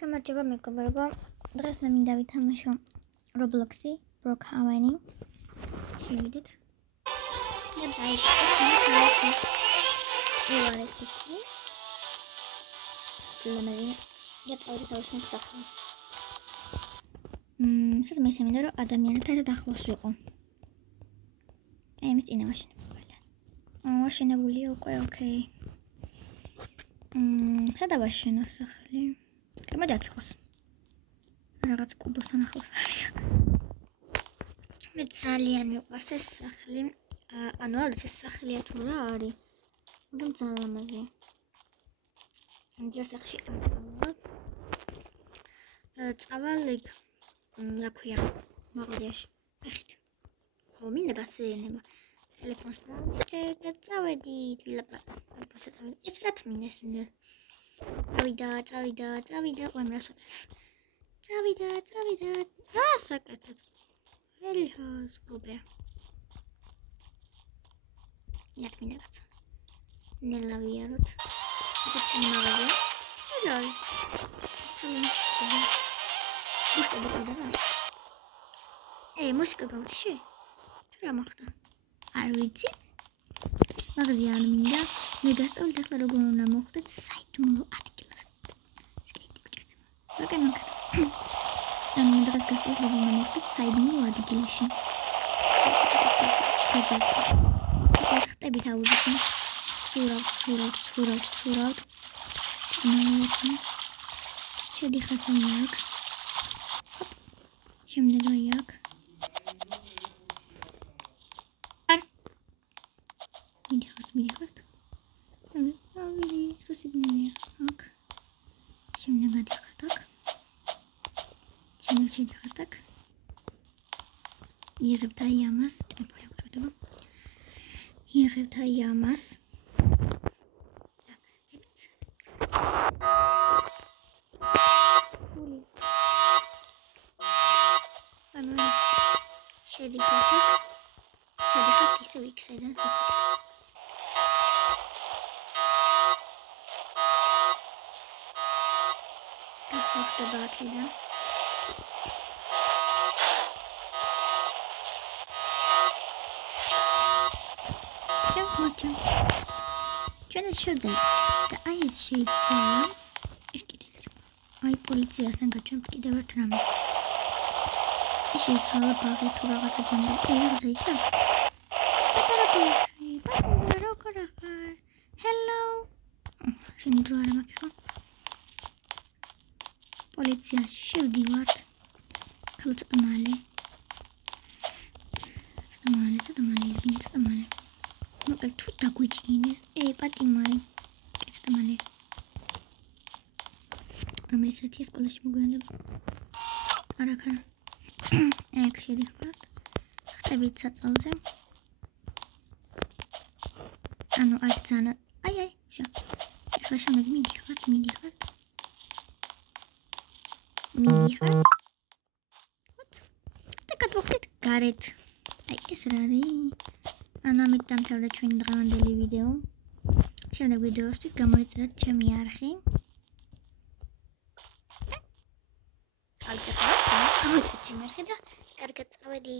გამარჯობა მეგობრებო. დღეს მე მინდა ვითამაშო Roblox-ი, Brookhaven-ი. შევიდეთ. და დაიწყოთ. უარესეთი. ლამაზი. გაწევრი თავის სახელი. სადაც მე მინდა რომ ადამიანებთან ერთად ახლოს ვიყო. ეს წინა მაშინა. მაშინებულია უკვე, ოკეი. სადა ვაშენო სახელი? კერმა დაგიხოს. რაღაც კუბოსთან ახლოს არის. მე ძალიან მიყვარს ეს სახლი. ანუ არ ვიცი ეს სახლია თუ რა არის. მაგრამ ძალიან ლამაზია. ამჯერ სახლში წავალ იქ რა ქვია მაღაზიაში. ეხით. ხო, მინდა გასეირნება. ტელეფონს და წავედით ვილაპარაკოთ. ეს რა თმინდა ეს მინდა. წავიდა, ყემრას ვატეთ. წავიდა. საკეთებ. ელიხოს გუბერა. Jak მინდა გაცა. ნელა ვიაროთ. ისე ჩემი მაღაზია. რა. მუსიკა გავუჩი? თუ რა მოხდა? არ ვიცი. მაღაზია არ მინდა. მე გასწავლით ახლა როგორ უნდა მოხვდეთ საიდუმლო ადგილას. სკეიტი გჭირდება. როგორ ანუ მე დღეს გასწავლით როგორ უნდა მოხვდეთ საიდუმლო ადგილაში. ხტებით აუზში. ცურავთ. შედიხართ აქ. შემდეგ აქ. მიდიხართ. ავიდი, სუსიბნელია. აქ. შემდეგ გადიხართ აქ. შედიხართ აქ. იღებთ აი ამას, ტელეფონი გვჭირდება. იღებთ აი ამას. შედიხართ ისევ იქ, საიდანაც მოხვდით. ეს მოხდება აქედან. ჩვენ ეს შევძენთ და აი ეს შეიცვალა. ეს კიდეც. აი პოლიციასთან გაჩვენებთ კიდევ ერთ რამეს. ეს შეიცვალა ბაღი თუ რაღაცა ჯანდამ. რაღაცა იჭრა. პატარა როგორ ახარ? Hello. შენ დრო არ მაქვს ხო? პოლიციაში შევდივართ. ქალ ცოტა მალე. ცოტა მალე. მოკლედ თუ დაგვიჭინეს, პატიმარი. ცოტა მალე. რომელი საათია სკოლაში მოგვიანდება? არა. ეგ შედიხართ. ხტებით საწოლზე. ანუ აქ ძალიან აი, შა. ეხლა შემდეგ მიდიხართ. ვთ. და გადმოვხდით გარეთ. აი ეს რა არის? ანუ ამით დამთავრდა ჩვენი დღევანდელი ვიდეო. შემდეგ ვიდეოსთვის გამოიწერეთ ჩემი არხი. აი, წახლა, გამოიწერეთ ჩემი არხი და კარგად წავედი.